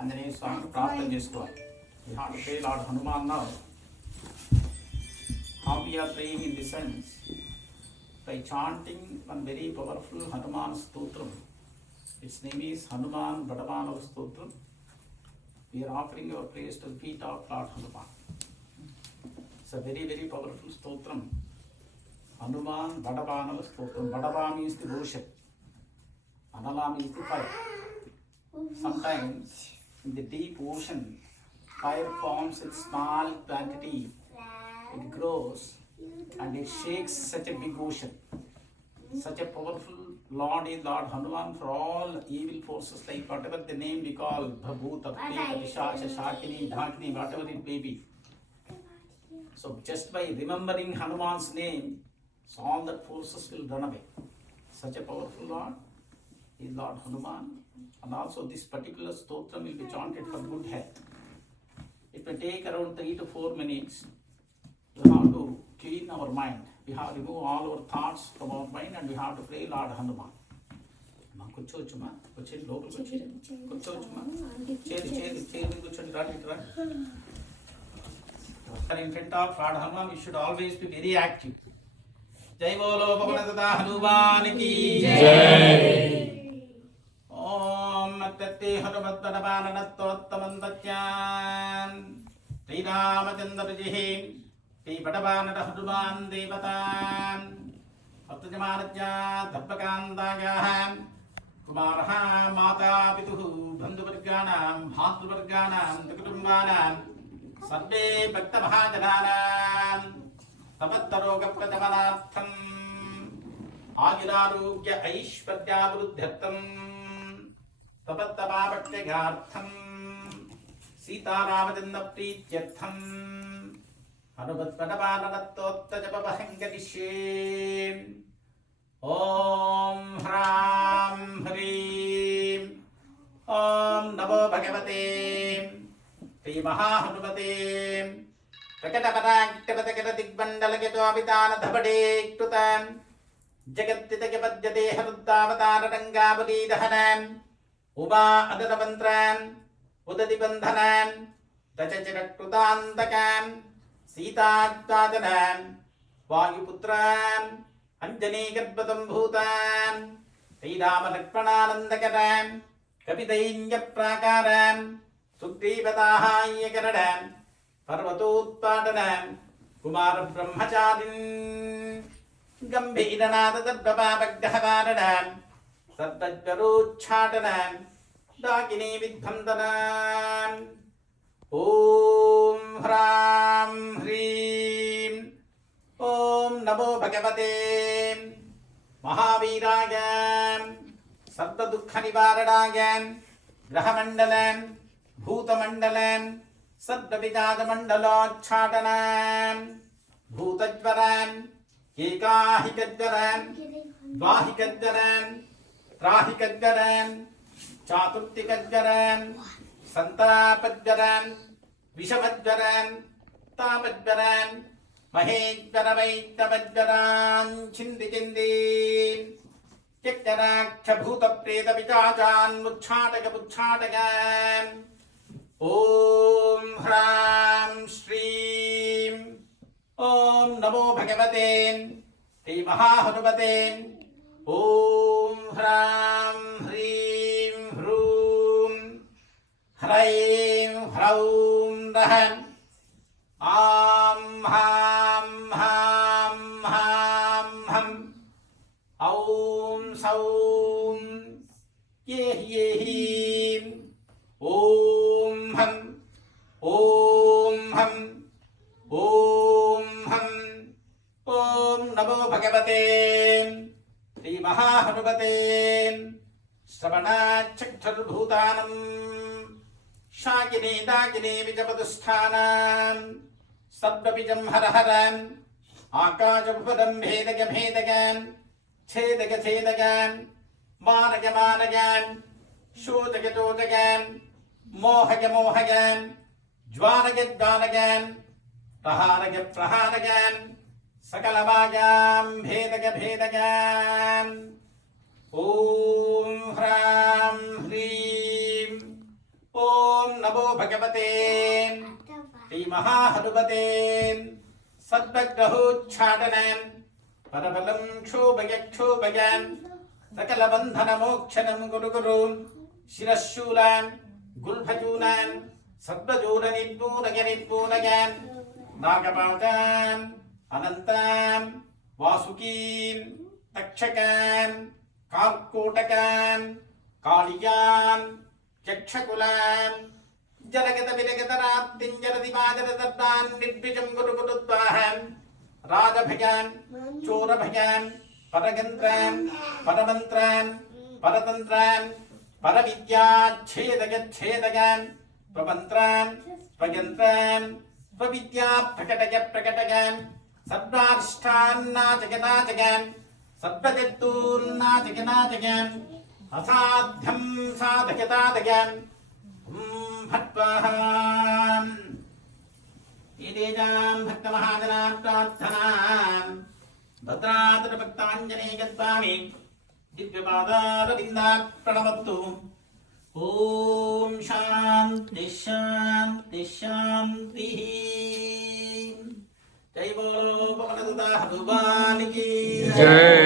ఆంజనేయ స్వామికి ప్రార్థన చేసుకోవాలి. We have to pray Lord Hanuman now. How we are praying in the sense by chanting one very powerful Hanuman Stotram. Its name is Hanuman Badavanava Stotram. We are offering our praise to the feet of Lord Hanuman. It's a very, very powerful Stotram. Hanuman Badavanava Stotram. Badava means the ocean. Anala means the fire. Sometimes in the deep ocean, fire forms in small quantity. It grows and it shakes such a big ocean. Such a powerful Lord is Lord Hanuman for all evil forces, like whatever the name we call, Bhabhuta, Pishasha, Shakini, Dhakini, whatever it may be. So just by remembering Hanuman's name, so all that forces will run away. Such a powerful Lord is Lord Hanuman. And also this particular stotram will be chanted for good health. It may take around 3 to 4 minutes. We have to clean our mind. We have to remove all our thoughts from our mind and we have to pray Lord Hanuman. Ma kuchhochuma, kuchhedi lopaliki kuchhedi, kuchhochuma, cheri kuchhedi, ran. In front of Lord Hanuman, we should always be very active. Jai Bolo Pavanatata Hanuman ki Jai. Tatti Hanumatadavanatottamantachan Sri Ramachandra Jihim Sri Padavanata Hanuman Devatan Attajamanaja Tappakandagaham Kumaraha Mata Pituhu Bandhuvarganam Bhatruvarganam Takutumbanam Sarve Bhakta Mahajananam Tapattaroga Pratamanartham Agirarugya Aishwaryabruddhyartham Tapattapabhaktigartham Sitaramachandra Prityartham Hanumatpadavanatottajapapahangadisyem Om Hram Hrim Om Namo Bhagavate Sri Mahahanumate Prakatapadaktapatakatadigmandalagato abhitana dhabadektutam Jagatitakapadyate haruddavatararangavali dahanam Uma adadavantram Udadibandhanam Dachachirakrutantakam Sitaadvadanam Vayuputram Anjani Garbhatam Bhutam Srirama Lakshmananandakaram Kapitainya Prakaram Sugrivatahayakaradam Parvatotpadanam Kumara Brahmacharin Gambhiranada Dabhavagdhavaranam Sattadgaruchatanam Dakini Vidhamtanam Om Hram Hrim Om Namo Bhagavate Mahaviragam Sattadukha Nivaranagam Grahamandalam Bhutamandalam Saddavijadamandalochatanam Bhutajvaram Ekahikajvaram Dvahikajvaram Trahikajvaram Chaturtikajvaram Santapajvaram Vishamajvaram Tapajvaram Mahejvaravaittavajvaram Chindikindi Chakaraksha Bhuta Preta Vichajan Muchhataka Om Hram Shrim Om Namo Bhagavate Sri Mahahanumate Om Hram Hrim Hrum Hraim Hraum Raham Am Ham Ham Ham Ham Aum Saum Yehim Om Ham Om Ham Om Ham Om Namo Bhagavate Sri Mahahanumate Sravanachaktharbhutanam Shakini Dakini Vijapadusthanam Saddapijam Haraharam Akajabhadam Bhedagam Bhedagam Chedagam Managam Shodagam Mohagam Jwanagam Praharagam Sakalabagam Bhedagam Om Hram Hrim Om ఓం నమో భగవతే శ్రీ మహాహనుమతే సద్భగ్రహోచ్ఛాటనం పరబలం క్షోభయక్షోభయాన్ సకల బంధన మోక్షణం గురు గురు శిరశూలాన్ గుల్భజూలాన్ సర్వజూల నిర్మూలయన్ నాగపాదాన్ అనంతాన్ వాసుకీన్ తక్షకాన్ కార్కోటకాన్ కాళియాన్ చక్షకులాన్ జలగత విరగత రాత్రింజలది వాజరదత్తాన్ నిర్విజం గురుగురుద్వాహన్ రాజభయాన్ చోరభయాన్ పరగంత్రాన్ పరమంత్రాన్ పరతంత్రాన్ పరవిద్యాఛేదగఛేదగాన్ స్వమంత్రాన్ స్వయంత్రాన్ స్వవిద్యా ప్రకటగాన్ సర్వారిష్టాన్నాచగనాచగాన్ సర్వజత్తూర్నాచగనాచగాన్ అసాధ్యం సాధకతాదగాన్ భట్వాహాం ఏదేజాం భక్తమహాజనాం ప్రార్థనాం భద్రాతుల భక్తాంజనేయస్వామి దివ్యపాదారవిందాత్ ప్రణమత్తు. ఓం శాంతి శాంతి శాంతి. జై బోలో Pavanasuta Hanuman key జై.